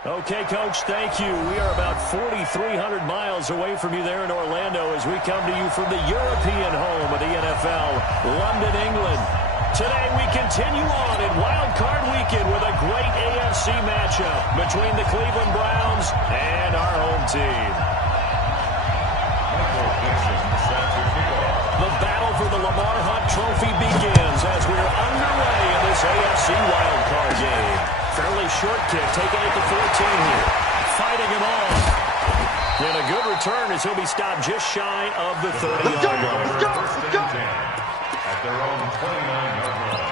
Okay, Coach, thank you. We are about 4,300 miles away from you there in Orlando as we come to you from the European home of the NFL, London, England. Today we continue on in Wild Card Weekend with a great AFC matchup between the Cleveland Browns and our home team. The battle for the Lamar Hunt Trophy begins as we are underway in this AFC Wild Card game. Fairly short kick, taking it to 14 here. Fighting him off. And a good return as he'll be stopped just shy of the 30-yard line. Let's go. At their own 29-yard line.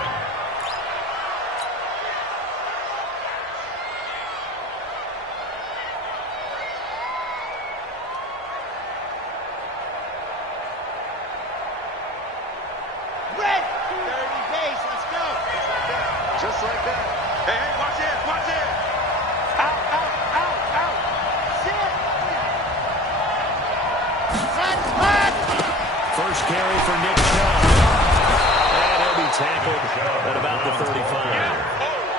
Red! 30 pace, let's go! Just like that. Hey, watch it! Out! Sit! Hot! First carry for Nick Chubb. And he'll be tackled at about the 35.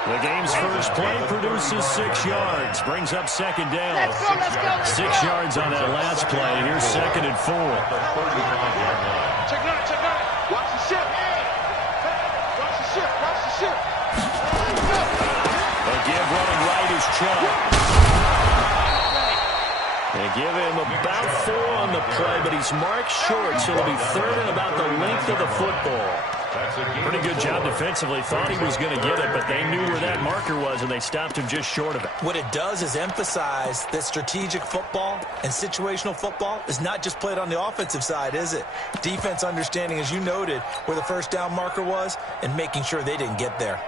The game's first play produces 6 yards. Brings up second down. Let's go! 6 yards on that last play. Here's 2nd and 4. Check nine. Watch the ship. Watch the ship. They give running right is Chubb. They give him about 4 on the play, but he's marked short, so it'll be 3rd and about the length of the football. Pretty good job defensively. Thought he was going to get it, but they knew where that marker was, and they stopped him just short of it. What it does is emphasize that strategic football and situational football is not just played on the offensive side, is it? Defense understanding, as you noted, where the first down marker was and making sure they didn't get there.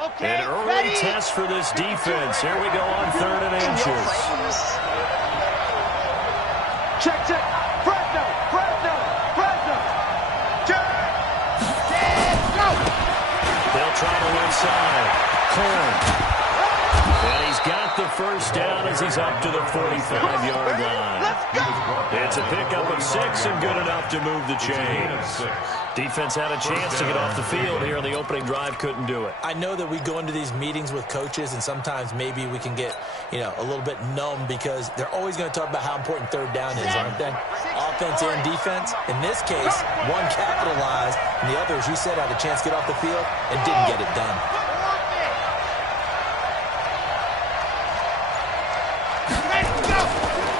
Okay, An early ready? test for this defense. Here we go on 3rd and inches. Check. Fresno. Check. Set, go! They'll try to inside. Horn. And he's got the first down as he's up to the 45-yard line. Let's go! It's a pickup of 6 and good enough to move the chains. Defense had a chance to get off the field here on the opening drive, couldn't do it. I know that we go into these meetings with coaches, and sometimes maybe we can get, a little bit numb because they're always going to talk about how important 3rd down is, aren't they? Offense and defense. In this case, one capitalized, and the other, as you said, had a chance to get off the field and didn't get it done. Let's go!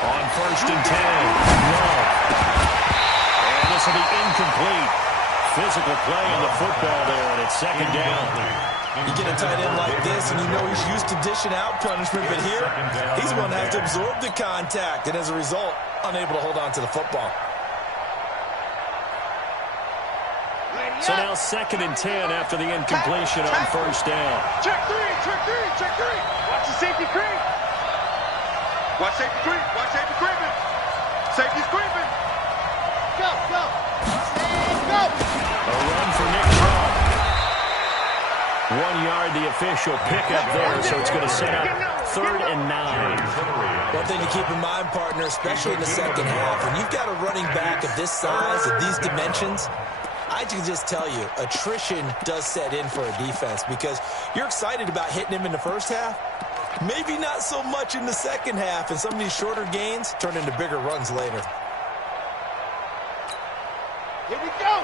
On 1st and 10, Love. And this will be incomplete. Physical play on the football there, and it's 2nd down. You get a tight end like this, and you know he's used to dishing out punishment, but here, he's going to have to absorb the contact, and as a result, unable to hold on to the football. So now 2nd and 10 after the incompletion on 1st down. Check three. Watch the safety creep. Watch safety creeping. Safety's creeping. Go! Set, go! A run for Nick Chubb. 1 yard, the official pickup there, so it's going to set up 3rd and 9. One thing to keep in mind, partner, especially in the second half, when you've got a running back of this size, of these dimensions, I can just tell you, attrition does set in for a defense because you're excited about hitting him in the first half, maybe not so much in the second half, and some of these shorter gains turn into bigger runs later. Here we go!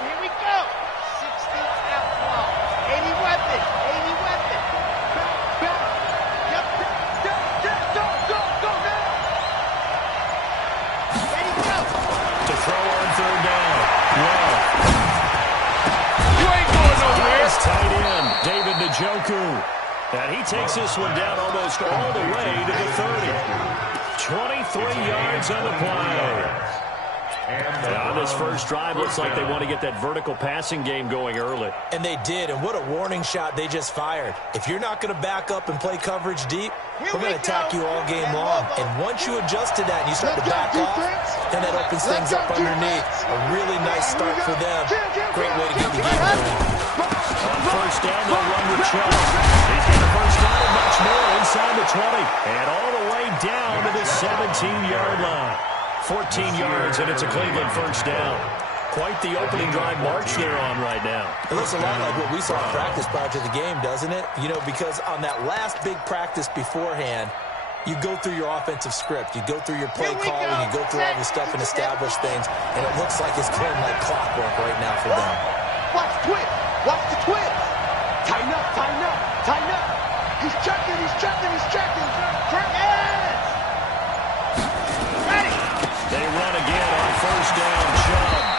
16th outlaw. 80 weapon! Yep. Go now! Ready, go! To throw on 3rd down. Love. You ain't going nowhere. Tight end, David Njoku. And he takes this one down almost all the way to the 30. 23 yards on the play. On this first drive, looks like they want to get that vertical passing game going early. And they did, and what a warning shot they just fired. If you're not going to back up and play coverage deep, we're going to attack you all game long. And once you adjust to that and you start to back off, then that opens things up underneath. A really nice start for them. Great way to get the game going. On 1st down, they'll run with Chubb. He's got the first down and much more inside the 20. And all the way down to the 17-yard line. 14 yards, and it's a Cleveland first down. quite the opening drive march they're on right now. It looks a lot like what we saw in practice prior to the game, doesn't it? You know, because on that last big practice beforehand, you go through your offensive script, you go through your play calling, you go through all the stuff and establish things, and it looks like it's going like clockwork right now for them. Watch the twist. Watch the twist. Tighten up, tighten up, tighten up. He's checking, he's checking, he's checking. Yes! Ready. They run again on first down, Chubb.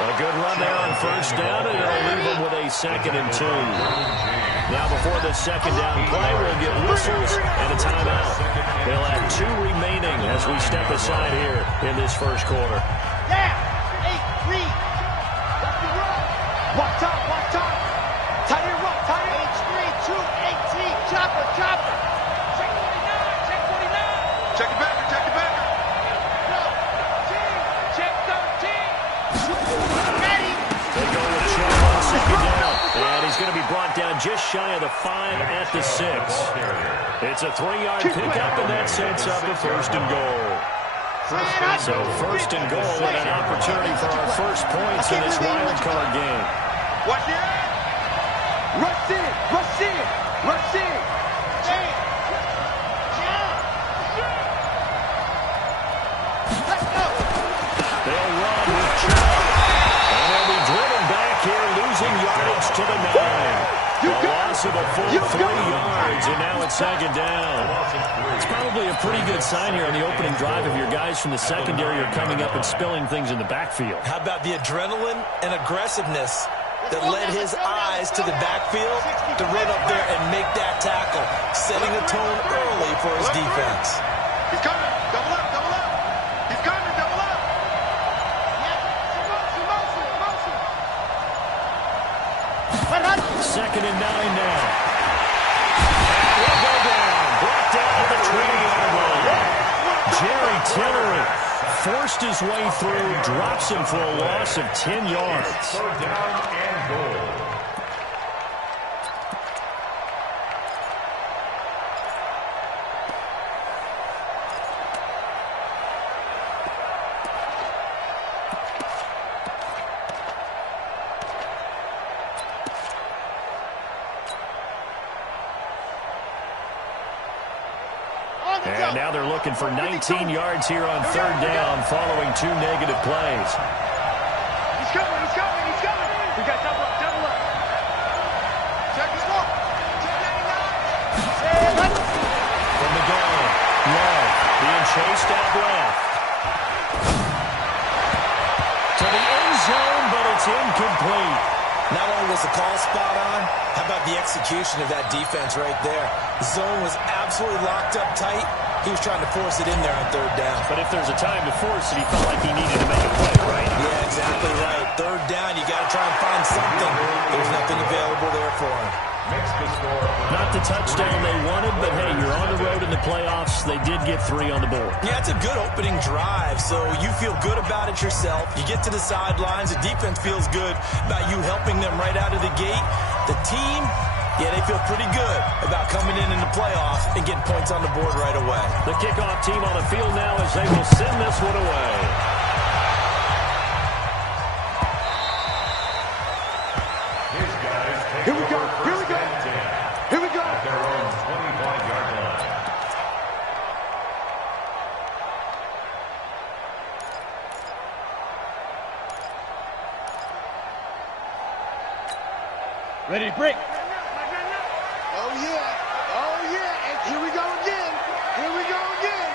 A good run there on first down, and it'll leave them with a 2nd and 2. Now before the second down play, we'll get whistles and a timeout. They'll have 2 remaining as we step aside here in this first quarter. Yeah! 8-3. That's the run. Walk top, walk top. Tight end, walk, tight end. 8-3, 2-18. Chopper, chopper. Check 49, check 49. Check it back, check it back. No. Check 13. Ready. They go with Chubb on second down. And he's going to be brought down just shy of the 5 at the 6. It's a 3-yard pickup, and that sets up a 1st and goal. So 1st and goal and an opportunity for our first points in this wild card game. Watch it. Rush in, rush in, rush in. Let's go. They'll run with Chubb. And they'll be driven back here, losing yardage to the 9. A loss of a full 3 yards, and now it's 2nd down. It's probably a pretty good sign here on the opening drive if your guys from the secondary are coming up and spilling things in the backfield. How about the adrenaline and aggressiveness that led his eyes to the backfield to run up there and make that tackle, setting a tone early for his defense. He's coming. Double up, double up. He's coming, double up. Second 2nd and 9 now. And we'll go down. Brought down at the 20-yard line. Jerry Tillery forced his way through, drops him for a loss of 10 yards. 3rd down and goal. And now they're looking for 19 yards here on 3rd down following 2 negative plays. He's coming, he's coming, he's coming. We got double up, double up. Check his ball. From the goal, Love being chased out left. To the end zone, but it's incomplete. Not only was the call spot on, how about the execution of that defense right there? The zone was absolutely locked up tight. He was trying to force it in there on 3rd down. But if there's a time to force it, he felt like he needed to make a play, right? Yeah, exactly right. 3rd down, you got to try and find something. There's nothing available there for him. Makes the score. Not the touchdown they wanted, but hey, you're on the road in the playoffs. They did get 3 on the board. Yeah, it's a good opening drive, so you feel good about it yourself. You get to the sidelines. The defense feels good about you helping them right out of the gate. The team, yeah, they feel pretty good about coming in the playoffs and getting points on the board right away. The kickoff team on the field now as they will send this one away. His guys take Here we go, over here we go. 1st and 10 Here we go. at their own 25-yard line. Ready to break. Oh, yeah. Oh, yeah. And here we go again. Here we go again.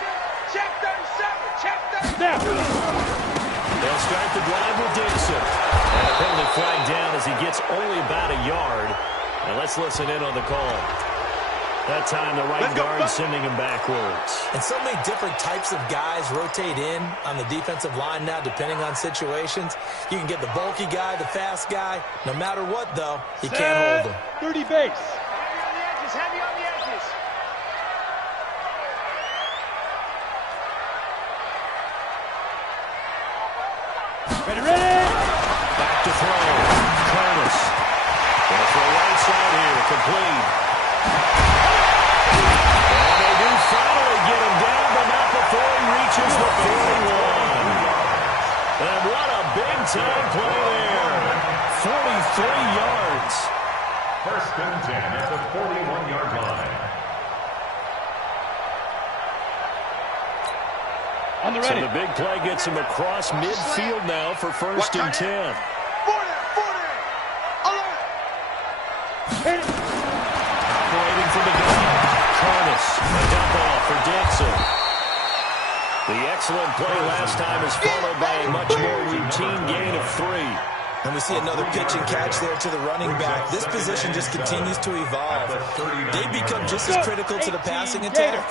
Check 37. Check 37. Now. They'll start the drive with Dixon. And a penalty flag down as he gets only about a yard. And let's listen in on the call. That time the right guard sending him backwards. And so many different types of guys rotate in on the defensive line now, depending on situations. You can get the bulky guy, the fast guy. No matter what, though, you can't hold him. 30 base. Heavy on the edges. Heavy on the edges. Ready, ready. Back to throw. Curtis. Going for a right side here. Complete. And they do finally get him down, but not before he reaches the 41. And what a big 3 yards. First and 10 at the 41-yard line. On the ready. So the big play gets him across midfield now for first and 10. 40, 40, alert. Operating from the gun. Carnes, a dump off for Dixon. The excellent play last time is followed by a much more routine gain of 3. And we see another pitch and catch there to the running back. This position just continues to evolve. They become just as critical to the passing attack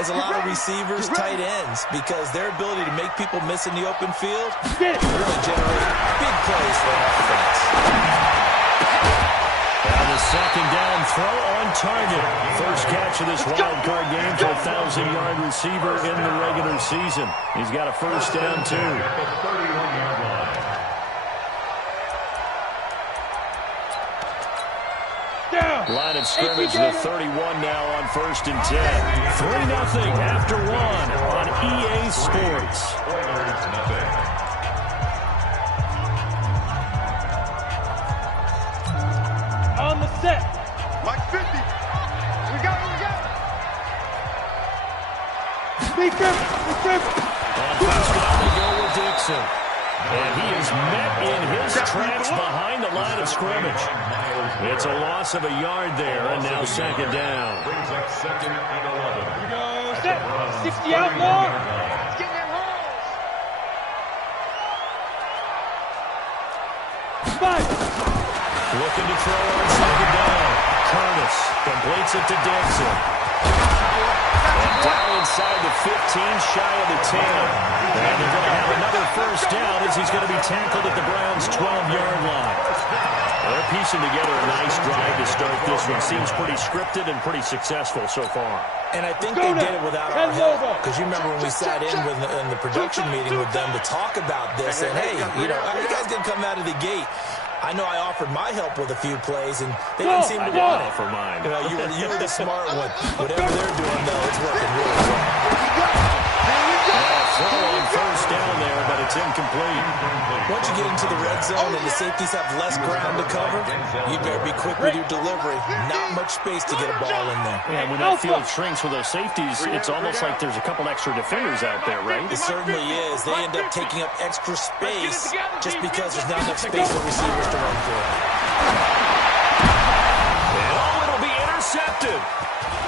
as a lot of receivers, tight ends, because their ability to make people miss in the open field really generate big plays for an offense. And the second down throw on target. First catch of this wild card game for a 1,000-yard receiver in the regular season. He's got a first down, too. The 31-yard line. Line of scrimmage, the 31 now on first and 10. 3-0 after 1 on EA Sports. Oilers, nothing. On the set. Mike 50. We got it. Be careful. On first down, they go with Dixon. And he is met in his tracks behind the line of scrimmage. It's a loss of a yard there, and now second down. Brings up second and 11. Here we go. Set. 60 out long. Get in their holes. 5. Looking to throw on second down. Curtis completes it to Dixon. And down inside the 15, shy of the 10. And they're going to have another first down as he's going to be tackled at the Browns' 12-yard line. They're piecing together a nice drive to start this one. Seems pretty scripted and pretty successful so far. And I think they did it without our help. Because you remember when we sat in the production meeting with them to talk about this. And, hey, you know, how are you guys going to come out of the gate? I know I offered my help with a few plays, and they didn't seem to want it. For mine. You know, you were the smart one. Whatever they're doing, though, it's working really well. Throw on first down there, but it's incomplete. Once you get into the red zone and the safeties have less ground to cover, you better be quick with your delivery. Not much space to get a ball in there. And when that field shrinks with those safeties, it's almost like there's a couple extra defenders out there, right? It certainly is. They end up taking up extra space just because there's not enough space for receivers to run through. And it'll be intercepted.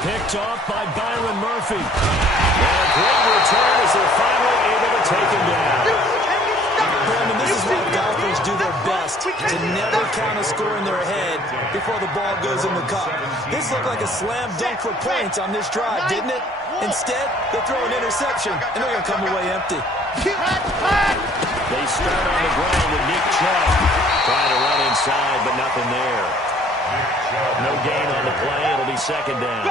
Picked off by Byron Murphy. And a great return as they're finally able to take him down. Brandon, this is why golfers do their best to never count a score in their head before the ball goes in the cup. This looked like a slam dunk for points on this drive, didn't it? Instead, they throw an interception, and they're going to come away empty. They start on the ground with Nick Chubb. Trying to run inside, but nothing there. No gain on the play. It'll be second down.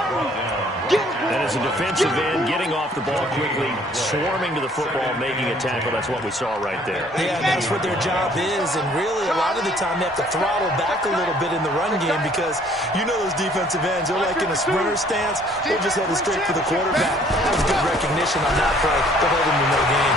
And as a defensive end, getting off the ball quickly, swarming to the football, making a tackle. That's what we saw right there. Yeah, that's what their job is. And really, a lot of the time, they have to throttle back a little bit in the run game because you know those defensive ends, they're like in a sprinter stance. They're just headed straight for the quarterback. That was good recognition on that play. They'll hold him to no gain.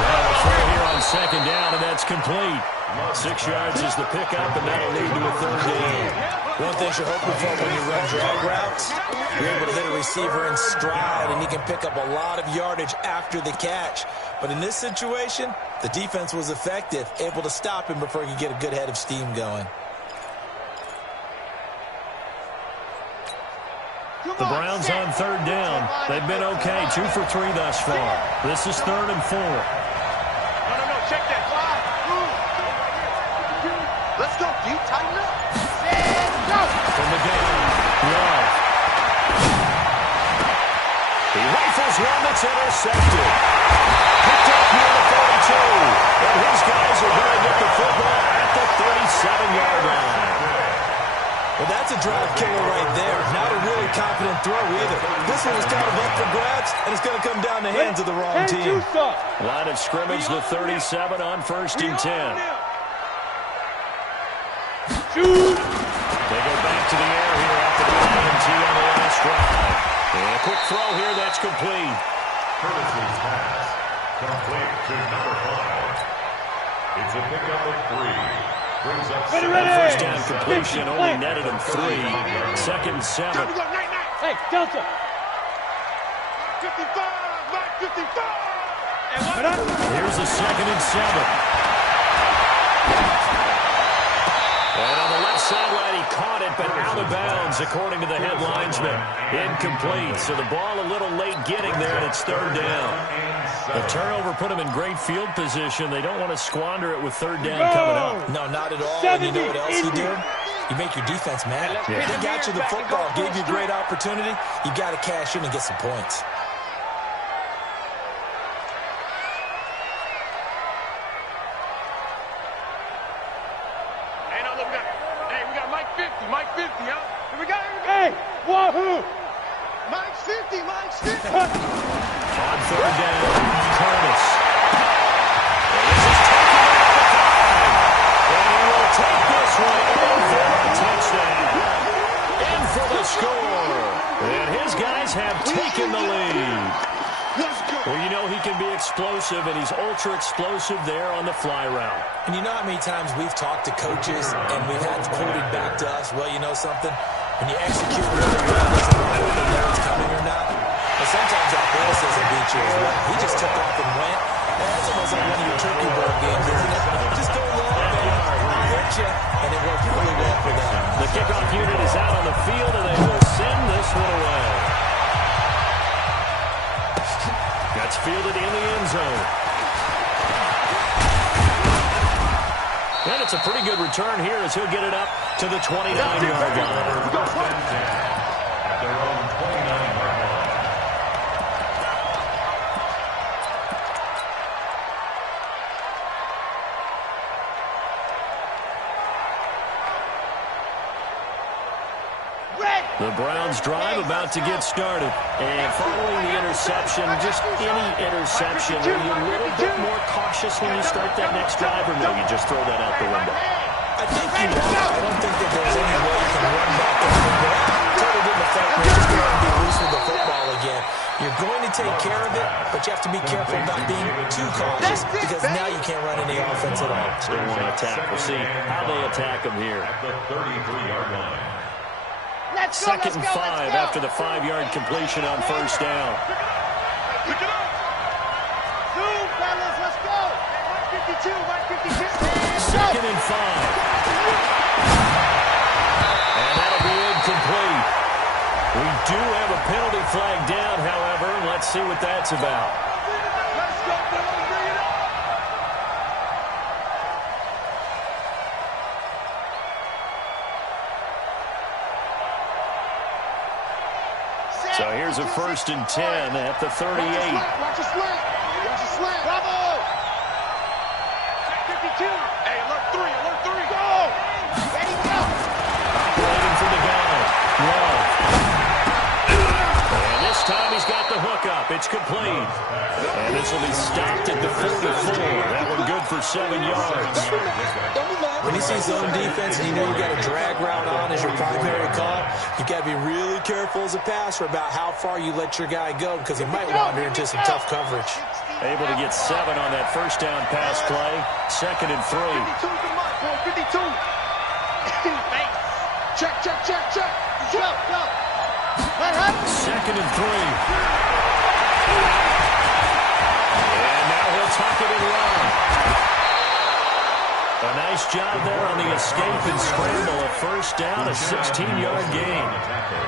Well, a throw here on second down, and that's complete. 6 yards is the pickup, and that'll lead to a third down. One thing you're hoping for when you run drag routes, you're able to hit a receiver in stride, and he can pick up a lot of yardage after the catch. But in this situation, the defense was effective, able to stop him before he could get a good head of steam going. The Browns on third down. They've been okay, 2 for 3 thus far. This is 3rd and 4. No, check that. Let's go, D. Tighten up. From the gun, Love. He rifles one that's intercepted. Picked up near the 42. And his guys are going to get the football at the 37-yard line. Well, that's a drive killer right there. Not a really confident throw either. This one is kind of up for grabs, and it's going to come down the hands of the wrong team. Line of scrimmage, the 37 on 1st and 10. They go back to the air here after the INT on the last drive. And a quick throw here, that's complete. Curtis's pass complete to number 5. It's a pickup of 3. brings up That first down completion only netted him 3. 2nd and 7. Hey, Delta. 55, Mike 55. Here's a 2nd and 7. And on the left sideline, he caught it, but out of bounds, according to the head linesman. Incomplete, so the ball a little late getting there, and it's 3rd down. The turnover put him in great field position. They don't want to squander it with 3rd down coming up. No, not at all. And you know what else you do? You make your defense mad. Yeah. They got you the football, gave you a great opportunity. You got to cash in and get some points. We got Mike 50, huh? Here we go. Hey, wahoo! Mike's 50. On 3rd down, Curtis. And he will take this one in for a touchdown. In for the score. And his guys have taken the lead. Well, you know he can be explosive, and he's ultra-explosive there on the fly route. And you know how many times we've talked to coaches and we've had quoted back to us, well, you know something? When you execute really well, it doesn't matter if they know it's coming or not. But sometimes athleticism beats you as well. He just took off and went. That's almost like one of your turkey bowl games, isn't it? Just go long, man. I'll hit you. And it worked really well for them. The kickoff unit is out on the field, and they will send this one away. That's fielded in the end zone. And it's a pretty good return here as he'll get it up to the 29-yard line. at their own 29-yard line. The Browns drive about to get started. And following the interception, just any interception, are you a little bit more cautious when you start that next drive, or no, you just throw that out the window? I think you are. I don't think that there's any way you can run back that window. Totally didn't affect me. Just go and be loose with the football again. You're going to take care of it, but you have to be careful not being too cautious, because now you can't run any offense at all. Still want to attack. We'll see how they attack him here. At the 33-yard line. 2nd and 5 after the 5-yard completion on first down. Pick it up. Zoom, fellas, let's go. 152, 152. 2nd and 5. And that'll be incomplete. We do have a penalty flag down, however. Let's see what that's about. Let's go, fellas, bring it up. So here's a 1st and 10 at the 38. Watch the slant. Watch the slant. Bravo. 52. Hey, alert 3. Go. Ready, go. Operating from the gun. Love. And this time he's got the hook up. It's complete. And this will be stopped at the 44. That one good for 7 yards. When you see zone defense and you know you've got a drag route on as your primary call, you've got to be really careful as a passer about how far you let your guy go, because he might wander into some tough coverage. Able to get 7 on that first down pass play. 2nd and 3. 52. Check. Go. What happened? 2nd and 3. And now he'll tuck it and run. A nice job there on the escape and scramble. A first down, a 16-yard gain.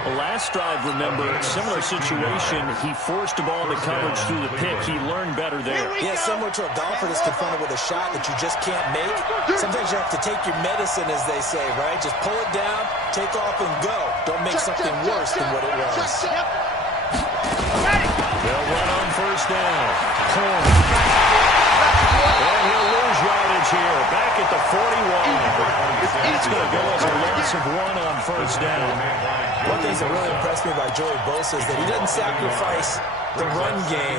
The last drive, remember, similar situation. He forced the ball into coverage through the pick. He learned better there. Yeah, similar to a golfer that's confronted with a shot that you just can't make. Sometimes you have to take your medicine, as they say, right? Just pull it down, take off, and go. Don't make something worse than what it was. They'll run on first down. Corn. And he'll lose yardage here. Back at the 41. It's going to go as a loss of 1 on first down. One thing that really impressed me about Joey Bosa is that he doesn't sacrifice the run game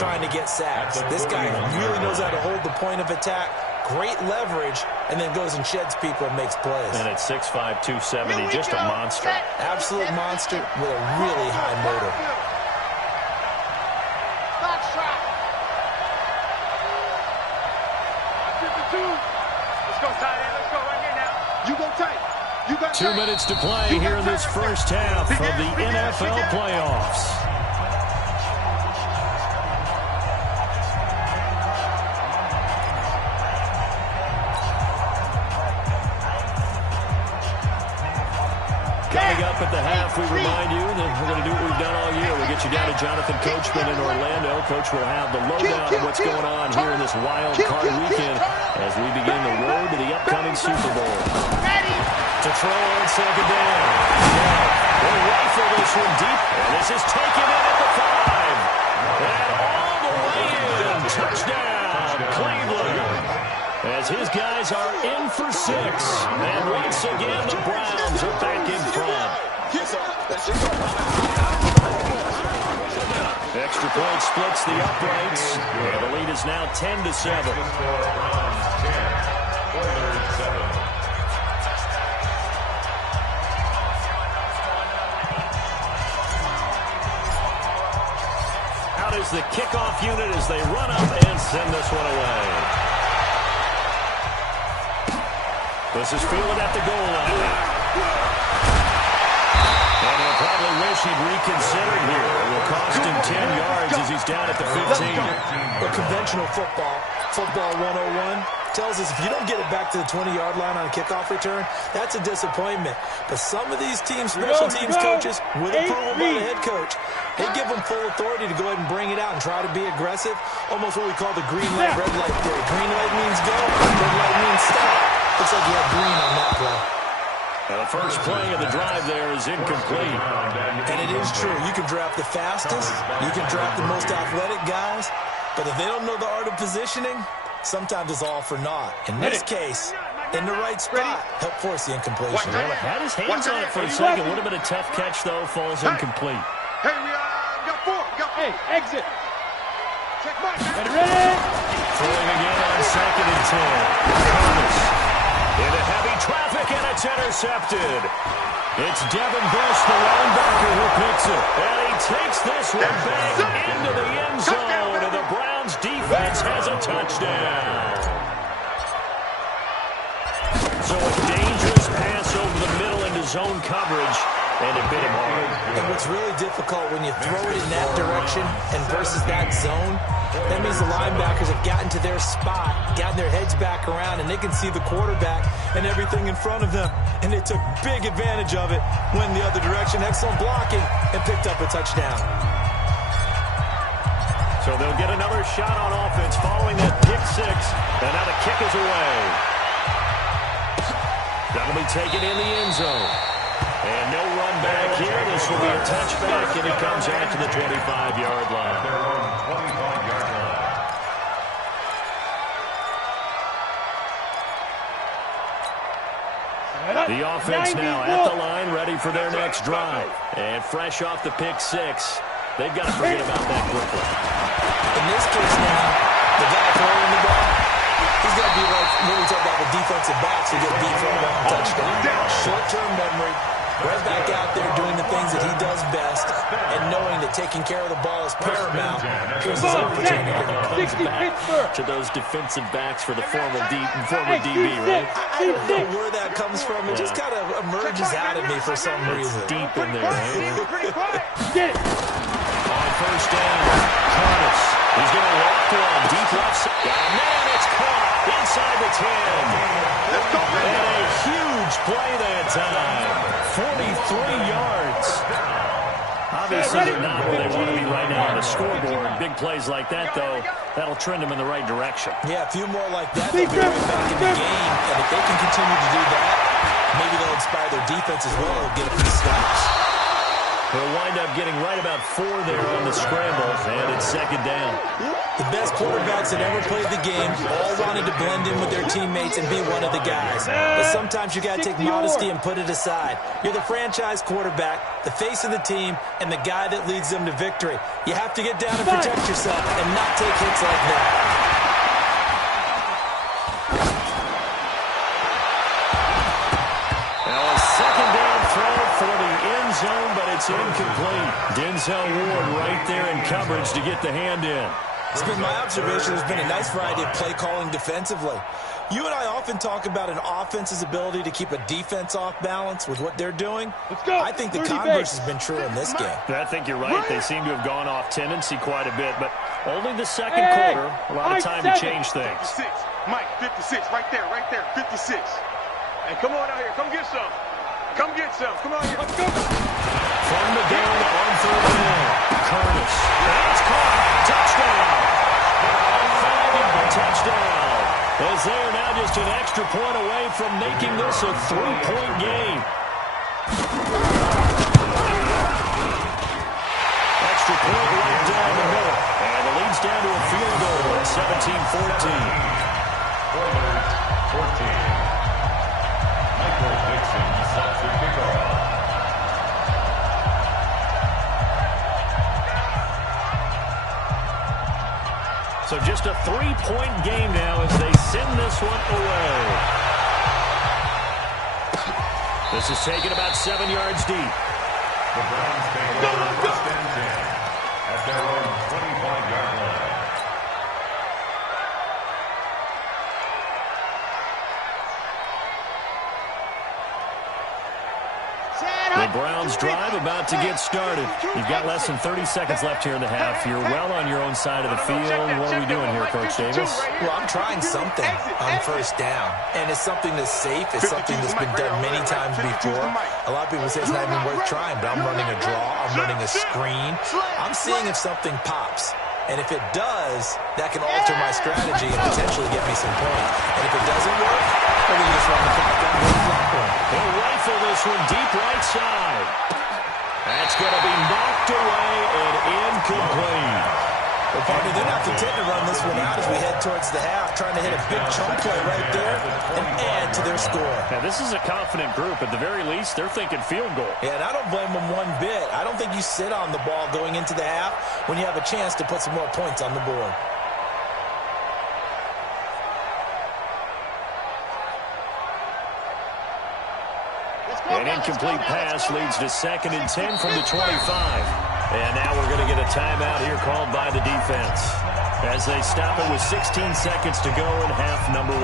trying to get sacks. This guy really knows how to hold the point of attack, great leverage, and then goes and sheds people and makes plays. And at 6'5", 270, just a monster. Absolute monster with a really high motor. Box trap. 52. Let's go, tight end. Let's go. 2 minutes to play here in this first half of the NFL playoffs. Coming up at the half, we remind you that we're going to do what we've done all year. We'll get you down to Jonathan Coachman in Orlando. Coach will have the lowdown of what's going on here in this wild card weekend as we begin the road to the upcoming Super Bowl. To throw on second down. We'll rifle this one deep, and this is taken in at the 5. And all the way in. Touchdown, Cleveland. As his guys are in for 6. And once again, the Browns are back in front. Extra point splits the uprights. And the lead is now 10-7. Out is the kickoff unit as they run up and send this one away. This is fielded at the goal line. And he'll probably wish he'd reconsidered here. It will cost him 10 yards as he's down at the 15. Well, conventional football 101, tells us if you don't get it back to the 20-yard line on a kickoff return, that's a disappointment. But some of these teams, special teams coaches, with approval by the head coach, they give them full authority to go ahead and bring it out and try to be aggressive. Almost what we call the green light, red light theory. Green light means go, red light means stop. Looks like you have green on that play. The first play of the drive there is incomplete. And it is true. You can draft the fastest. You can draft the most athletic guys. But if they don't know the art of positioning, sometimes it's all for naught. In this case, in the right spot, help force the incompletion. Well, had his hands on it for a second. Would have been a tough catch, though. Falls incomplete. Hey, we got 4. Hey, exit. Check mark. Ready? Throwing again on second and 10. Thomas into heavy traffic, and it's intercepted. It's Devin Bush, the linebacker, who picks it. And he takes this one back into the end zone, and the Browns defense has a touchdown. So a dangerous pass over the middle into zone coverage, and it bit him hard. And what's really difficult when you throw it in that direction and versus that zone, that means the linebackers have gotten to their spot, gotten their heads back around, and they can see the quarterback and everything in front of them. And they took big advantage of it, went in the other direction, excellent blocking, and picked up a touchdown. So they'll get another shot on offense following that pick 6, and now the kick is away. That'll be taken in the end zone. And no run back here. This will be a touchback, and it comes out to the 25-yard line. The offense now at the line, ready for their next drive. And fresh off the pick 6, they've got to forget about that quickly. In this case now, the guy throwing the ball, he's got to be like when we talk about the defensive backs who get beat for a long touchdown. Short-term memory, right back out there doing the things that he does best, and knowing that taking care of the ball is paramount. Here's his opportunity. Comes back to those defensive backs for the former DB, right? I don't know where that comes from. It just kind of emerges out of me for some reason. Deep in there, right? Get it. On first down, Thomas. He's going to walk one deep left side. And man, it's caught inside the 10. And a huge play that time. 43 yards. Obviously, they're not where they want to be right now on the scoreboard. Big plays like that, though, that'll trend them in the right direction. Yeah, a few more like that, they'll be right back in the game. And if they can continue to do that, maybe they'll inspire their defense as well and get a few stops. They'll wind up getting right about 4 there on the scramble, and it's second down. The best quarterbacks that ever played the game all wanted to blend in with their teammates and be one of the guys. But sometimes you got to take modesty and put it aside. You're the franchise quarterback, the face of the team, and the guy that leads them to victory. You have to get down and protect yourself and not take hits like that. Zone, but it's incomplete. Denzel Ward right there in coverage to get the hand in. It's been my observation there's been a nice variety of play calling defensively. You and I often talk about an offense's ability to keep a defense off balance with what they're doing. Let's go. I think the converse has been true in this game. I think you're right. They seem to have gone off tendency quite a bit, but only the second quarter, a lot of time to change things. 56. Mike, 56, right there, 56. Hey, come on out here, come get some. Come get some, come on here. Let's go. From the down on third down, Curtis. That's caught. Touchdown. Touchdown. As they are now just an extra point away from making this a 3-point game. Extra point right down the middle. And it leads down to a field goal at 17-14. 14. Michael Dixon sets the kickoff. So just a 3-point game now as they send this one away. This is taken about 7 yards deep. The Browns take over first and 10 at their own 25-yard line. The Browns drive about to get started. You've got less than 30 seconds left here in the half. You're well on your own side of the field. What are we doing here, Coach Davis? Well, I'm trying something on first down, and it's something that's safe. It's something that's been done many times before. A lot of people say it's not even worth trying, but I'm running a draw. I'm running a screen. I'm seeing if something pops. And if it does, that can alter my strategy and potentially get me some points. And if it doesn't work, we're going to just run the clock down to the clock point. He'll rifle this one deep right side. That's going to be knocked away and incomplete. Well, partner, they're not content to run this one out as we head towards the half, trying to hit a big chunk play right there and add to their score. Now, this is a confident group. At the very least, they're thinking field goal. Yeah, and I don't blame them one bit. I don't think you sit on the ball going into the half when you have a chance to put some more points on the board. An incomplete pass leads to 2nd and 10 from the 25. And now we're going to get a timeout here called by the defense as they stop it with 16 seconds to go in half number 1.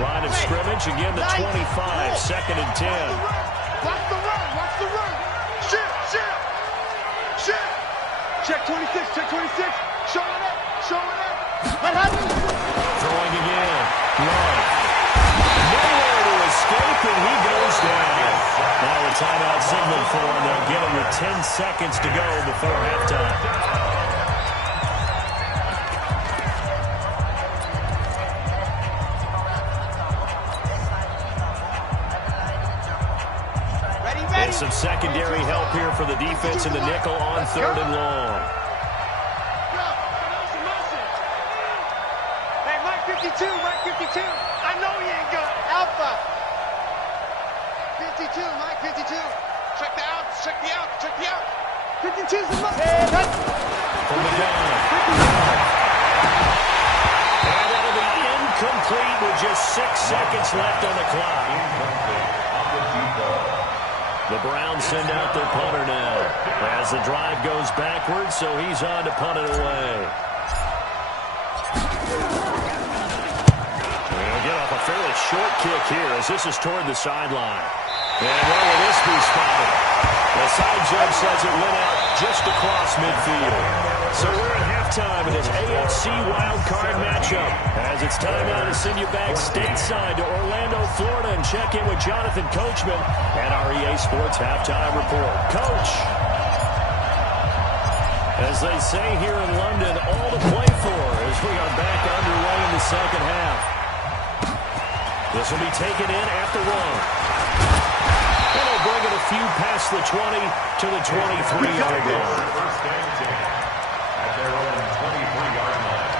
Line of scrimmage, again the 25, 2nd and 10. Watch the run, watch the run. Shift. Check 26, check 26. Showing up. What happened? Throwing again. Love. Nowhere to escape, and he goes down. Now a timeout signal for him. They'll get him with 10 seconds to go before halftime. Ready. Some secondary help here for the defense in the nickel on 3rd and long. Hey, Mike 52. I know he ain't good. Alpha. 52, Mike 52. Check the out. 52's the Mike. From the gun. And that'll be incomplete with just 6 seconds left on the clock. The Browns send out their punter now as the drive goes backwards, so he's on to punt it away. We'll get off a fairly short kick here as this is toward the sideline. And where will this be spotted? The side judge says it went out just across midfield. So we're at halftime in this AFC wildcard matchup as it's time now to send you back stateside to Orlando, Florida, and check in with Jonathan Coachman at our EA Sports Halftime Report. Coach, as they say here in London, all to play for as we are back underway in the second half. This will be taken in after 1. And they'll bring it a few past the 20 to the 23-yard line. First and 10 at their own 23-yard line.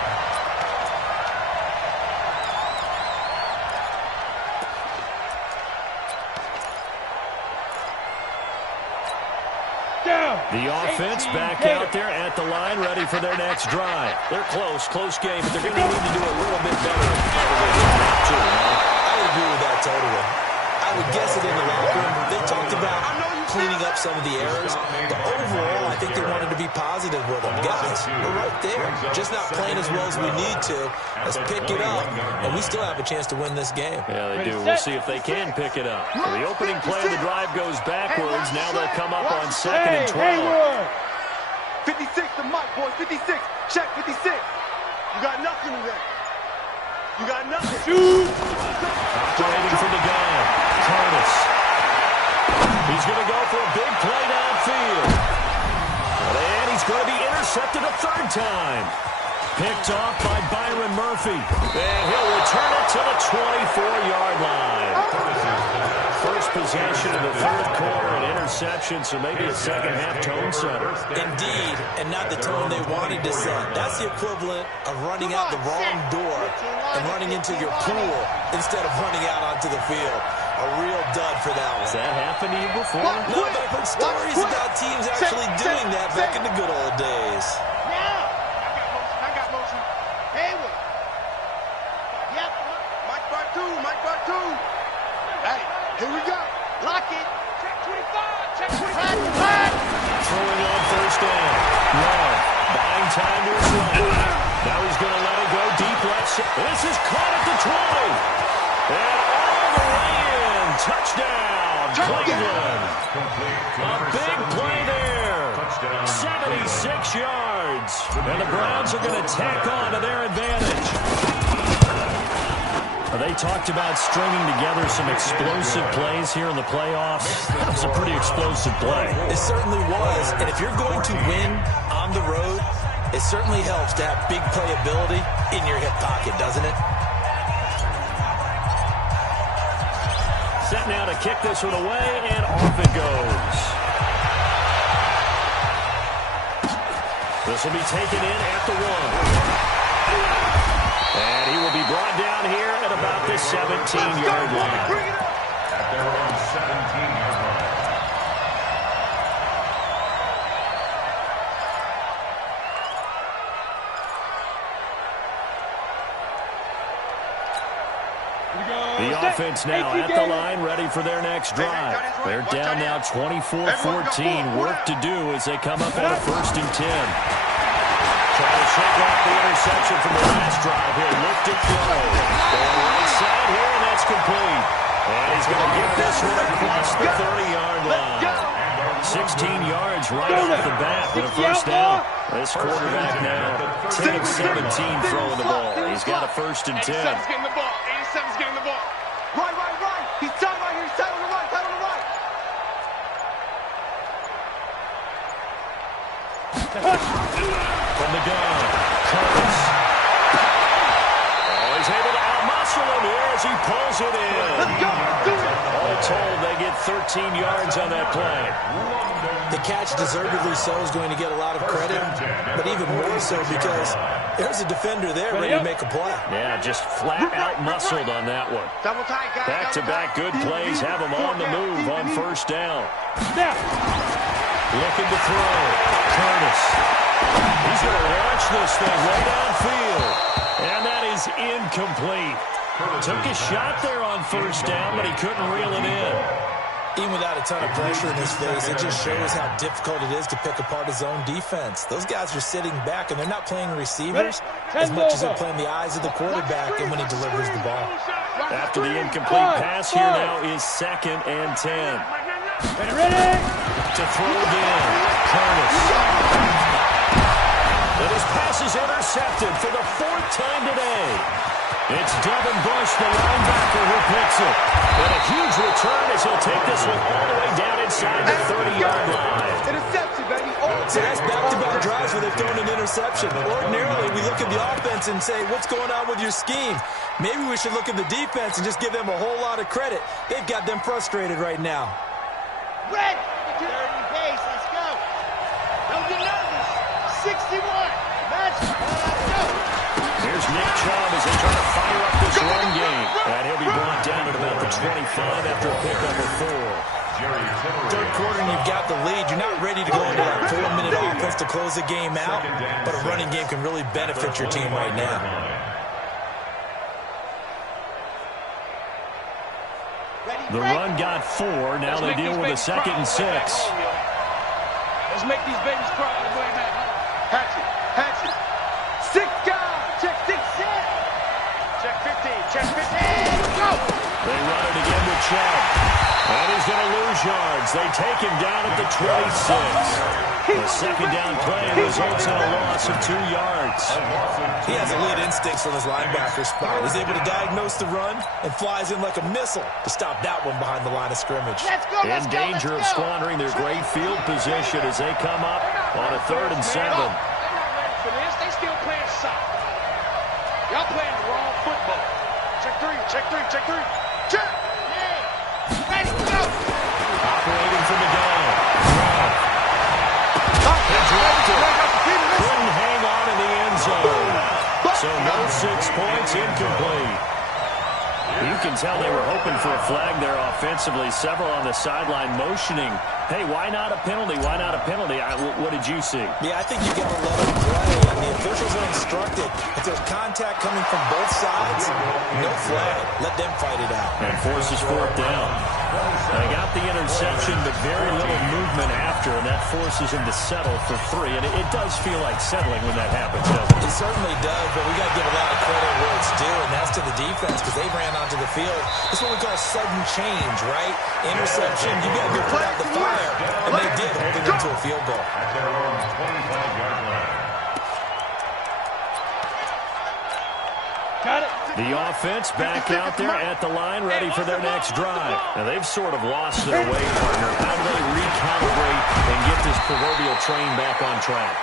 The offense back out there at the line, ready for their next drive. They're close game, but they're going to need to do a little bit better. I would agree with that totally. I would guess it in the locker room. They talked about cleaning up some of the errors, but overall, I think they wanted to be positive with them. Guys, we're right there. just not playing as well as we need to. Let's pick it up, and we still have a chance to win this game. Yeah, they do. We'll see if they can pick it up. The opening play of the drive goes backwards. Now they'll come up on 2nd and 12. 56 to Mike, boys. 56. Check 56. You got nothing today. You got nothing. Shoot. Operating from the gun. Curtis. He's going to go for a big play downfield. And he's going to be intercepted a third time. Picked off by Byron Murphy. And he'll return it to the 24-yard line. First possession of the third quarter, an interception, so maybe a second-half tone setter. Indeed, and not the tone they wanted to set. That's the equivalent of running out the wrong door and running into your pool instead of running out onto the field. A real dud for that one. Has that happened to you before? No, but I've heard stories about teams actually doing that back in the good old days. Now. I got motion. Hayward. Yep. Mike by two. Mike by two. Hey, here we go. Lock it. Check 25. Check 25. Throwing on first down. Love. Buying time to his right. Now he's going to let it go deep left side. This is caught at the 20. And all the way in. Touchdown, Cleveland. A big play there. 76 yards. And the Browns are going to tack on to their advantage. They talked about stringing together some explosive plays here in the playoffs. That was a pretty explosive play. It certainly was. And if you're going to win on the road, it certainly helps to have big playability in your hip pocket, doesn't it? Set now to kick this one away, and off it goes. This will be taken in at the 1. And he will be brought down here at about the 17-yard line. At their own 17-yard line. The offense now at the line, ready for their next drive. They're down now 24-14. Work to do as they come up on a 1st and 10. Trying to shake off the interception from the last drive here. Lift and throw. Going right side here, and that's complete. And he's going to get this one across the 30-yard line. 16 yards right off the bat with a first down. This quarterback now 10 of 17 throwing the ball. He's got a 1st and 10. 87's getting the ball. 87's getting the ball. Right. He's tied right here. He's tied on the right. Tied on the right. From the gun, Curtis. Oh, he's able to out-muscle him here as he pulls it in. Let's go. Do it. All told, they get 13 yards on that play. The catch, deservedly so, is going to get a lot of credit, but even more so because there's a defender there ready to make a play. Yeah, just flat out-muscled on that one. Double tight, guys. Back-to-back good plays have him on the move on first down. Looking to throw. Curtis. He's going to launch this thing way downfield. And that is incomplete. Took a shot there on first down, but he couldn't reel it in. Even without a ton of pressure in his face, it just shows how difficult it is to pick apart his own defense. Those guys are sitting back, and they're not playing receivers as much as they're playing the eyes of the quarterback and when he delivers the ball. After the incomplete pass here now is 2nd and 10. Ready? To throw again, Curtis. And his pass is intercepted for the 4th time today. It's Devin Bush, the linebacker, who picks it. And a huge return as he'll take this one all the way down inside the 30-yard line. Interception, baby. So that's back-to-back drives where they've thrown an interception. Ordinarily, we look at the offense and say, what's going on with your scheme? Maybe we should look at the defense and just give them a whole lot of credit. They've got them frustrated right now. Red. Dirty base. Let's go. Don't get nervous. 61. Let's go. Here's Nick Chubb as they try to fire up this run game. And he'll be brought down at about the 25 after a pickup of 4. Third quarter and you've got the lead. You're not ready to go into that 4-minute offense to close the game out, but a running game can really benefit your team right now. The run got 4. Now they deal with a 2nd and 6. Let's make these babies cry on the way back. Hatchet. shove. And he's going to lose yards. They take him down at the 26. The second down play results in a loss of 2 yards. He has elite instincts from his linebacker spot. He's able to diagnose the run and flies in like a missile to stop that one behind the line of scrimmage. In danger of squandering their great field position as they come up on a 3rd and 7. They're not ready for this. They still playing soft. Y'all playing the wrong football. Check 3, check 3, check 3. Check! Yeah! Ready, go! Operating from the gun. Couldn't hang on in the end zone. So no 6 points, incomplete. You can tell they were hoping for a flag there offensively. Several on the sideline motioning. Hey, why not a penalty? Why not a penalty? What did you see? Yeah, I think you got to let them play. And the officials are instructed. If there's contact coming from both sides, no flag. Let them fight it out. And forces 4th down. They got the interception, but very little movement after, and that forces him to settle for 3. And it does feel like settling when that happens, doesn't it? It certainly does, but we got to give a lot of credit where it's due, and that's to the defense because they ran onto the field. It's what we call sudden change, right? Interception, you got to go put out the fire, and they did, holding them to a field goal. At their own 25-yard line. Got it. The offense back out there at the line, ready for their next drive. Now, they've sort of lost their way, partner. How do they recalibrate and get this proverbial train back on track?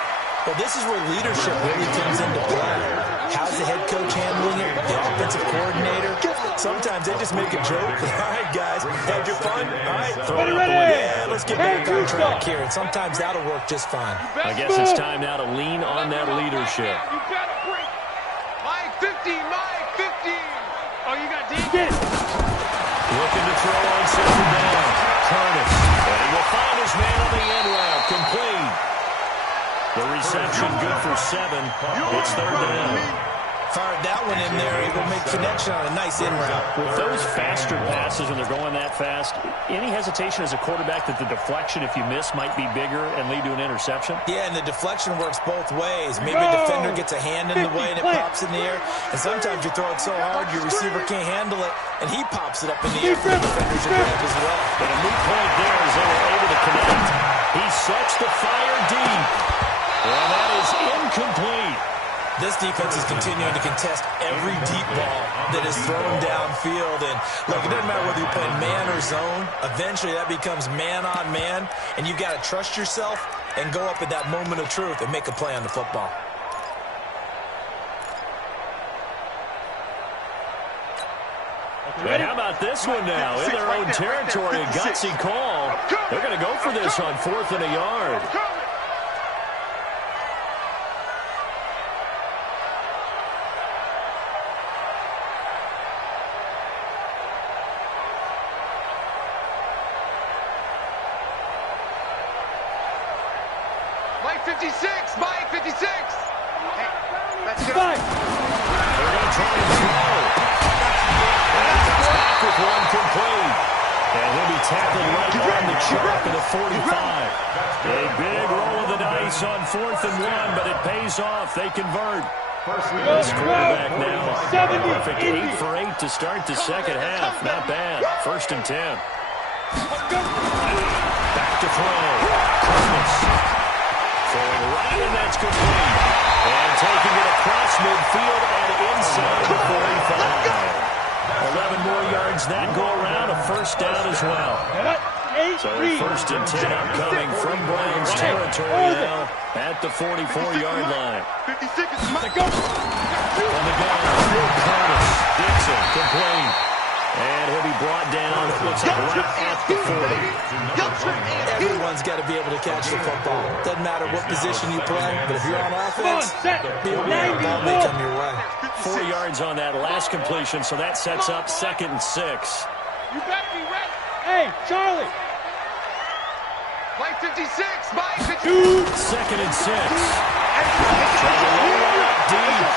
Well, this is where leadership really comes into play. How's the head coach handling it? The offensive coordinator? Sometimes they just make a joke. All right, guys, had your fun? All right, throw it out the window. Yeah, let's get back on track here. And sometimes that'll work just fine. I guess it's time now to lean on that leadership. You better break. Mine 15, mine 15. Oh, you got deep? Get it. Looking to throw on 2nd down. Curtis. And he will find his man on the end route. Complete. The reception good for 7. It's 3rd down. Fired that one in there. Able to make connection on a nice in route. With those faster passes when they're going that fast, any hesitation as a quarterback that the deflection, if you miss, might be bigger and lead to an interception? Yeah, and the deflection works both ways. Maybe a defender gets a hand in the way and it pops in the air. And sometimes you throw it so hard your receiver can't handle it, and he pops it up in the air for the defender to grab as well. And a new point there as they were able to connect. He sets the fire deep. And that is incomplete. This defense is continuing to contest every deep ball that is thrown downfield. And, look, it doesn't matter whether you're playing man or zone. Eventually, that becomes man-on-man, and you've got to trust yourself and go up at that moment of truth and make a play on the football. And how about this one now? In their own territory, a gutsy call. They're going to go for this on 4th and a yard. Mike 56, Mike 56. Hey, let's get They're going to try and throw. And he comes back with one complete. And he'll be tackled right on the chalk of the 45. A big roll of the dice on 4th and 1, but it pays off. They convert. This quarterback now, perfect 8 for 8 to start the second half. Not bad. 1st and 10. Back to throw. Curtis. Throwing right, and that's complete. And taking it across midfield and inside the 45. 11 more yards that go around, a 1st down as well. So 1st and 10 upcoming from Browns territory now at the 44-yard line. 56 is my On the gun, Curtis, Dixon, complete. And he'll be brought down, looks like right at the 40. Everyone's got to be able to catch the football. Doesn't matter what position you play, but if you're on offense, be able to get the ball may come your way. 4 yards on that last completion, so that sets up 2nd and 6. You better be ready. Hey, Charlie. Mike 56, Mike 56. 2nd and 6. Trying to roll it up deep.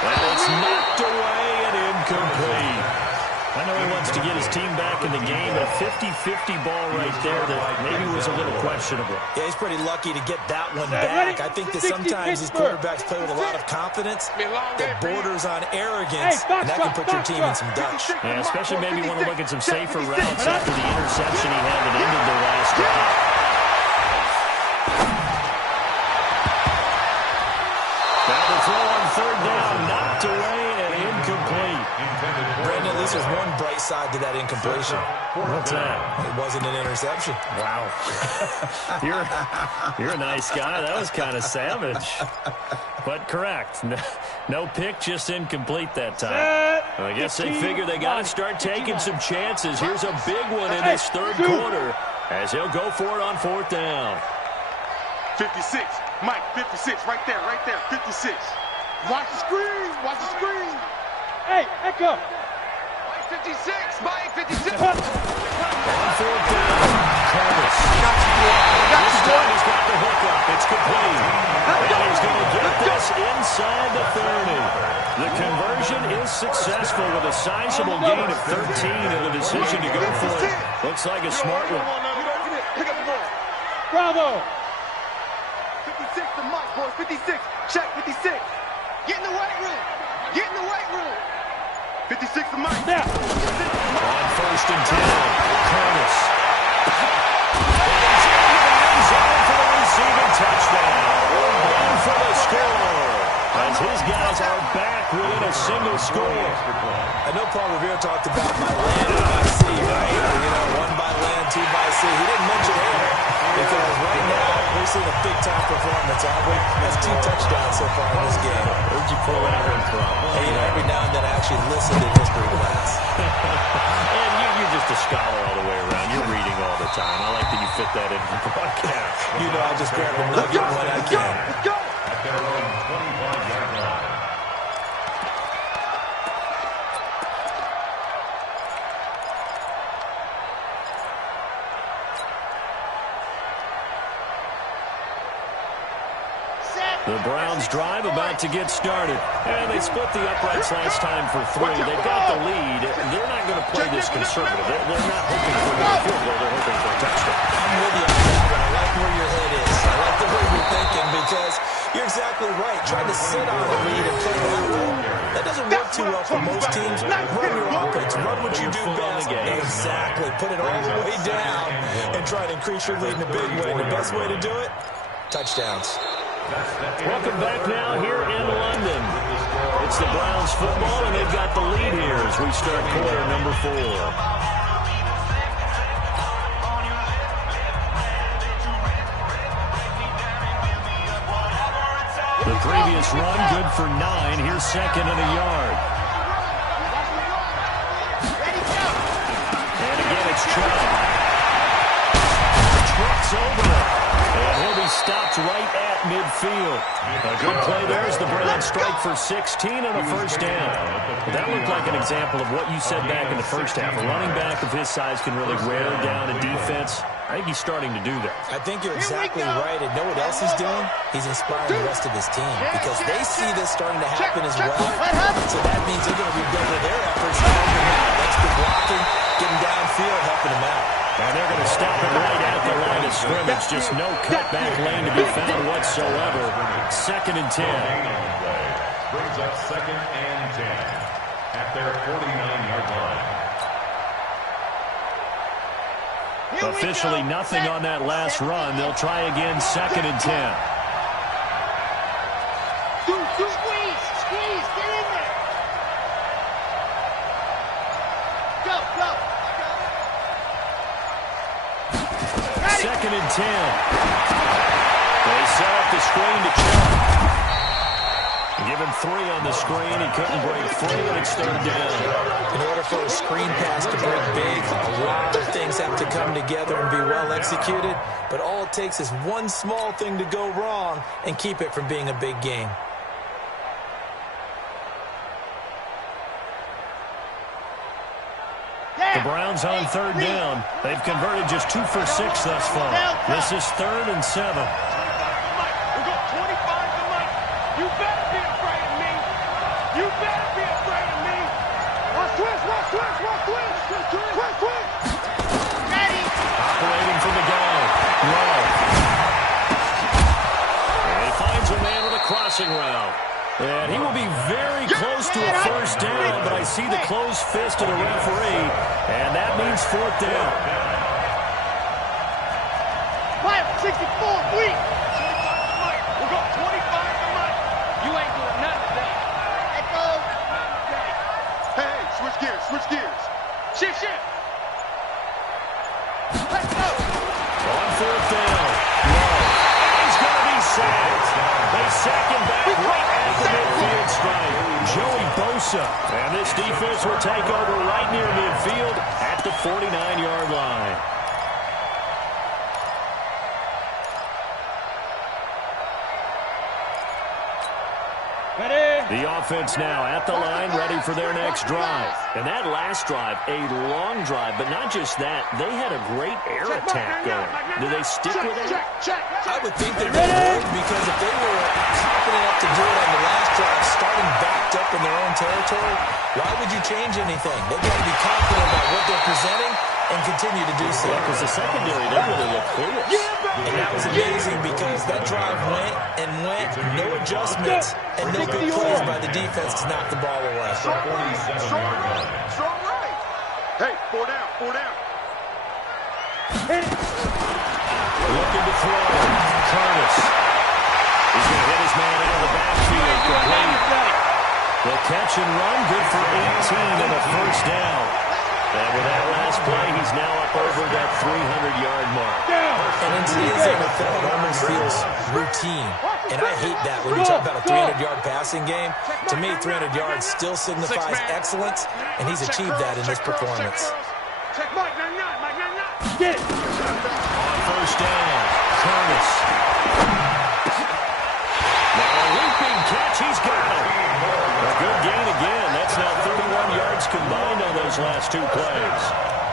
And it's knocked away and incomplete. I know he wants to get his team back in the game, but a 50-50 ball right there that maybe was a little questionable. Yeah, he's pretty lucky to get that one back. I think that sometimes these quarterbacks play with a lot of confidence that borders on arrogance, and that can put your team in some Dutch. Yeah, especially maybe want to look at some safer routes after the interception he had that ended their last drive. Now the throw on third down, knocked away and incomplete. Brandon, at least there's one bright side to that incompletion. What's that? It wasn't an interception. Wow. You're a nice guy. That was kind of savage. But correct. No pick, just incomplete that time. I guess they figure they got to start taking some chances. Here's a big one in this third quarter as he'll go for it on fourth down. 56. Mike, 56. Right there, 56. Watch the screen. Watch the screen. Hey, Echo. Mike, 56. Mike, 56. On fourth down, Curtis. This time he's got the hook up. It's complete. And he's going to get this inside the 30. The conversion is successful with a sizable gain of 13 and a decision to go for it. Looks like a smart one. Pick up the ball. Bravo. 56 to Mike, boys. 56. Check, 56. Get in the weight room. Get in the weight room. 56 to Mike. Now. On first and 10, Curtis. He's in the end zone for the receiving touchdown. And for the score. As his guys are back within a single score. I know Paul Revere talked about by land and by sea, right? You know, one by land, two by sea. He didn't mention air because right now we're seeing a big-time performance, Aubrey. That's 2 touchdowns so far in this game. Where'd you pull that one from? Hey, you know, every now and then I actually listen to history class. And you're just a scholar all the way around. You're reading all the time. I like that you fit that in the broadcast. You know I just grab a nugget when I can. Let's go. At their own 25-yard line. The Browns drive about to get started. And they split the uprights last time for 3. They've got the lead. They're not going to play this conservative. They're not hoping for a field goal. They're hoping for a touchdown. I'm with you on that one. I like where your head is. I like the way you're thinking because you're exactly right. Trying to sit on a lead and play that role, that doesn't work too well for most teams. Run your offense. Run what you do best. Exactly. Put it all the way down and try to increase your lead in a big way. And the best way to do it, touchdowns. Welcome back now here in London. It's the Browns football, and they've got the lead here as we start quarter number 4. The previous run, good for 9. Here's second and a yard. And again, it's Chubb. Trucks over it. And he'll be stopped right at midfield. A good play there as the Browns strike for 16 and a first down. That looked like an example of what you said back in the first half. A running back of his size can really wear down a defense. I think he's starting to do that. I think you're exactly right. And know what else he's doing? He's inspiring the rest of his team because they see this starting to happen as well. So that means they're going to redouble their efforts to help him out. Extra blocking, getting downfield, helping him out. And they're going to stop it right at the line of scrimmage. Just no cutback lane to be found whatsoever. Second and 10. Brings up second and 10 at their 49-yard line. Officially nothing on that last run. They'll try again, second and 10. Squeeze, get in there. Go. Second and 10. They set up the screen to Chubb. Give him 3 on the screen. He couldn't break free, and it's third down. In order for a screen pass to break big, a lot of things have to come together and be well executed. But all it takes is one small thing to go wrong and keep it from being a big game. The Browns on third down. They've converted just 2 for 6 thus far. This is third and 7. Mike, we got 25 to Mike. You better be afraid of me. You better be afraid of me. Watch twist. passing round. And he will be very close to a first down, but I see the closed fist of the referee, and that means fourth down. 64, weak. We're going 25 to Mike. You ain't doing nothing today. Let's go. Hey, switch gears, switch gears. Shift. Let's go. On fourth down. And he's going to be sacked. They sack him back right at the midfield stripe. Joey Bosa. And this defense will take over right near midfield at the 49-yard line. The offense now at the line, ready for their next drive. And that last drive, a long drive, but not just that. They had a great air attack going. Do they stick with it? I would think that they would, because if they were confident enough to do it on the last drive, starting backed up in their own territory, why would you change anything? They've got to be confident about what they're presenting and continue to do so. Because the secondary, they really look clueless. And that was amazing because that drive went, no adjustments, and no good plays by the defense to knock the ball away. Strong right. Hey, four down. Looking to throw. Curtis. He's going to hit his man out of the backfield. The catch and run, good for 18 and a first down. And with that last play, he's now up over that 300-yard mark. And in today's NFL, it almost feels routine. And I hate that when you talk about a 300-yard passing game. To me, 300 yards still signifies excellence, and he's achieved that in this performance. Check Mike, 99. Get it. On first down, Curtis. Now a leaping catch, he's got it. A good gain again. That's now 31 yards combined on those last two plays.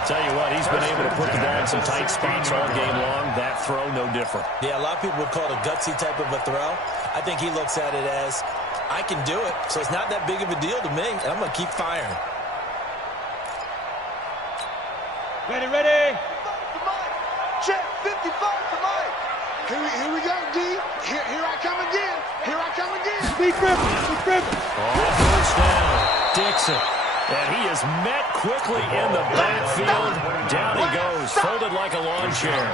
Tell you what, he's been able to put the ball in some tight spots all game long. That throw, no different. Yeah, a lot of people would call it a gutsy type of a throw. I think he looks at it as, I can do it, so it's not that big of a deal to me, and I'm going to keep firing. Ready. Check, 55 to Mike. Here we go, D. Here I come again. Speed grip. On first down, Dixon. And he is met quickly in the backfield. Down he goes, folded like a lawn chair.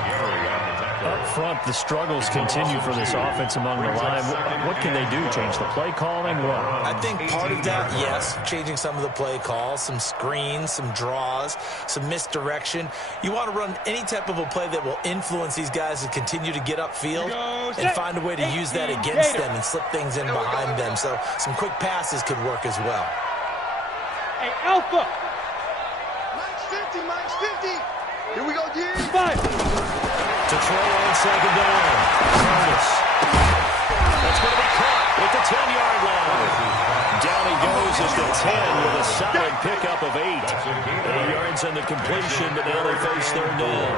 Up front, the struggles continue for this offense among the line. What can they do? Change the play calling? What? I think part of that, yes, changing some of the play calls, some screens, some draws, some misdirection. You want to run any type of a play that will influence these guys to continue to get upfield and find a way to use that against them and slip things in behind them. So some quick passes could work as well. Hey, Alpha. Mike's 50. Here we go, D. 5. To throw on second down. Curtis. That's going to be caught at the 10-yard line. Down he goes at the 10 with a solid pickup of 8. 8 yards on the completion, but now they face third down.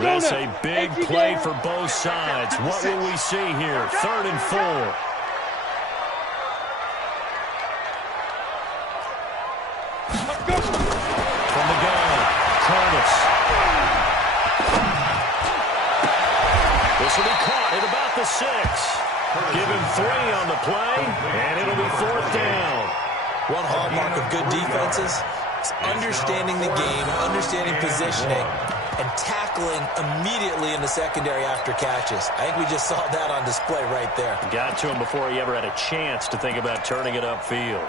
That's a big play for both sides. What will we see here? 3rd and 4. From the gun, Curtis. This will be caught at about the 6. Give him 3 on the play, and it'll be 4th down. One hallmark of good defenses is understanding the game, understanding positioning, and tackling immediately in the secondary after catches. I think we just saw that on display right there. Got to him before he ever had a chance to think about turning it upfield.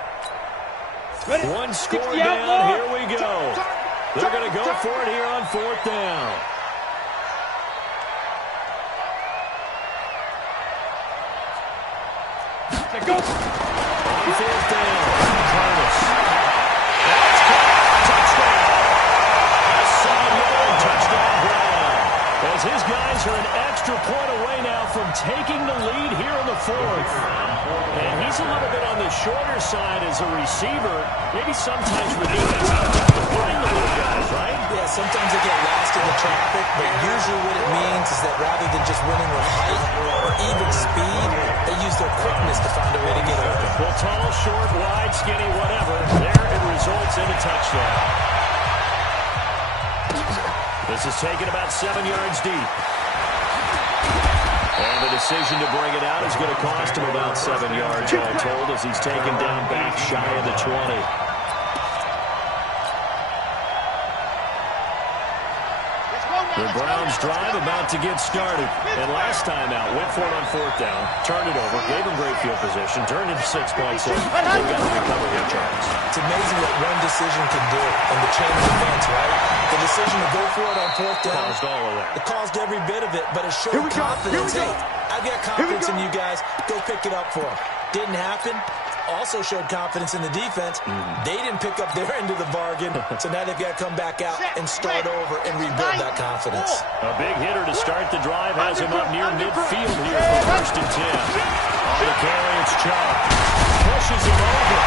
Ready. One score down, here we go. They're going to go for it here on 4th down. Go. On 4th down, Curtis. That's caught. Touchdown. A 7-yard touchdown ground. As his guys are an extra point away now from taking the lead here in the 4th. And he's a little bit on the shorter side as a receiver. Maybe sometimes with defense, to bring the little guys, right? Yeah, sometimes they get lost in the traffic, but usually what it means is that rather than just winning with height or even speed, they use their quickness to find a way to get open. Well, tall, short, wide, skinny, whatever, there it results in a touchdown. This is taken about 7 yards deep. And the decision to bring it out is going to cost him about 7 yards all told as he's taken down back shy of the 20. The Browns drive about to get started. And last time out, went for it on 4th down, turned it over, gave him great field position, turned it to 6 points. They've got to recover here, Charles. It's amazing what one decision can do in the chain of events, right? The decision to go for it on 4th down. Caused all of that. It caused every bit of it, but it showed confidence. Hey, I've got confidence in you guys. Go pick it up for them. Didn't happen. Also showed confidence in the defense. They didn't pick up their end of the bargain, so now they've got to come back out and start over and rebuild that confidence. A big hitter to start the drive has him up near midfield here for 1st and 10. On the carry, it's Chubb. Pushes him over.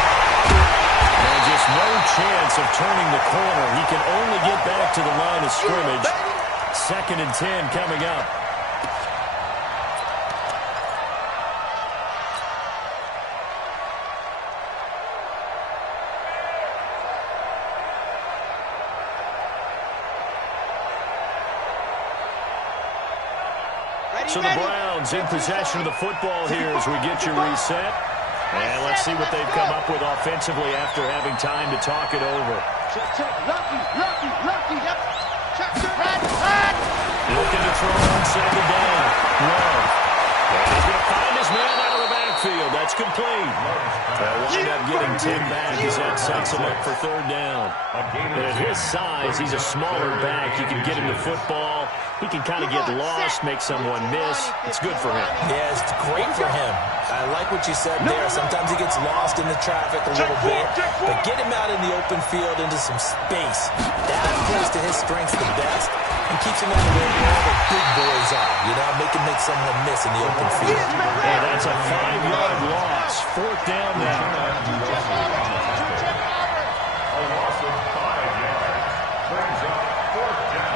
And just no chance of turning the corner. He can only get back to the line of scrimmage. 2nd and 10 coming up. So the Browns in possession of the football here as we get you reset. And let's see what they've come up with offensively after having time to talk it over. Lucky. Yep. Looking to throw on 2nd down. Love. And he's going to find his man out of the backfield. That's complete. They'll wind up getting 10 back as that sets him up for 3rd down. And at his size, he's a smaller back. You can get him the football. He can kind of get lost, make someone miss. It's good for him. Yeah, it's great for him. I like what you said there. Sometimes he gets lost in the traffic a little bit, but get him out in the open field into some space. That plays to his strengths the best and keeps him out of where the big boys are. You know, make someone miss in the open field. And that's a 5-yard loss. 4th down now. A loss of 5 yards. Brings up 4th down.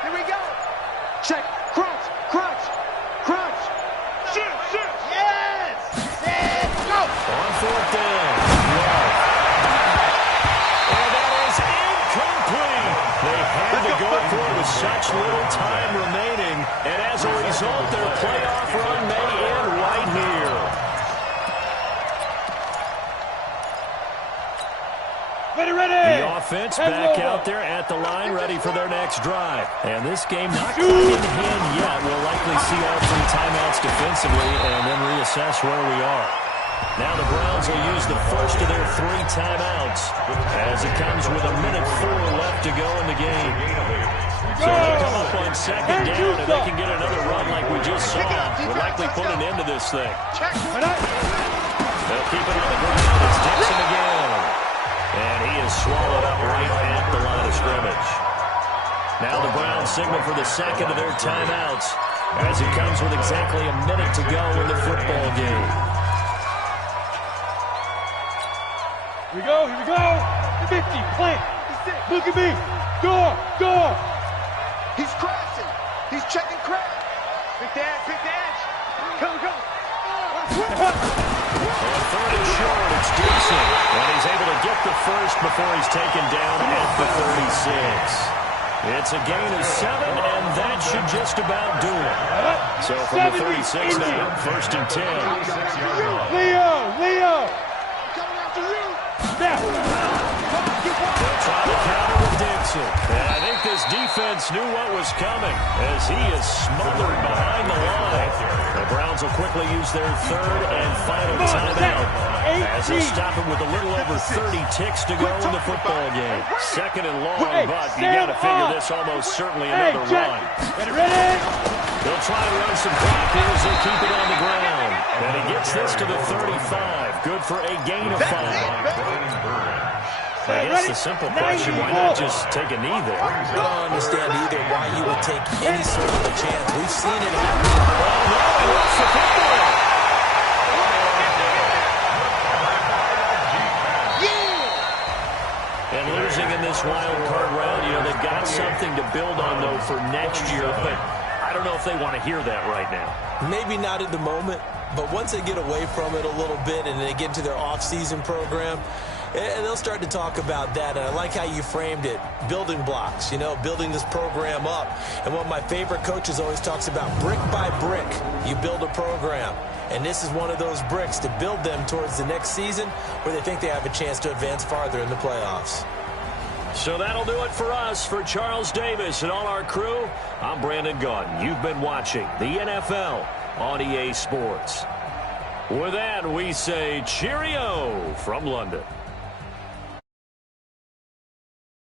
Here we go. Check. Crunch. Shoot. Yes! Let's go! On 4th down. Love. And that is incomplete. They had to go for it with such little time remaining. And as a result, their playoff run may end right here. Ready! The offense back out there at the line, ready for their next drive. And this game not quite in hand yet. We'll likely see all 3 timeouts defensively and then reassess where we are. Now the Browns will use the first of their 3 timeouts as it comes with 1:04 left to go in the game. So they'll come up on 2nd down and they can get another run like we just saw. We'll likely put an end to this thing. They'll keep it on the ground. It's Dixon again. And he is swallowed up right at the line of scrimmage. Now the Browns signal for the 2nd of their timeouts as it comes with exactly 1 minute to go in the football game. Here we go. 50, plant. Look at me. Door. He's crashing. He's checking crash. Pick the edge. Go. On 3rd and short, it's Dixon. And he's able to get the first before he's taken down at the 36. It's a gain of 7, and that should just about do it. So from the 36 now, 1st and 10. Leo. Snap. They'll try to counter with Dixon. And I think this defense knew what was coming as he is smothered behind the line. The Browns will quickly use their 3rd and final timeout as they'll stop it with a little over 30 ticks to go in the football game. 2nd and long, but you got to figure this almost certainly another run. Ready? They'll try to run some clock here as they keep it on the ground. And he gets this to the 35. Good for a gain of 5. I guess the simple question, why not just take a knee there? I don't understand either why you would take any sort of a chance. We've seen it happen. Well, no, he wants the football. And losing in this wild card round, you know, they've got something to build on, though, for next year. But I don't know if they want to hear that right now. Maybe not at the moment, but once they get away from it a little bit and they get into their off-season program, and they'll start to talk about that. And I like how you framed it, building blocks, building this program up. And one of my favorite coaches always talks about brick by brick, you build a program. And this is one of those bricks to build them towards the next season where they think they have a chance to advance farther in the playoffs. So that'll do it for us. For Charles Davis and all our crew, I'm Brandon Gaudin. You've been watching the NFL on EA Sports. With that, we say cheerio from London.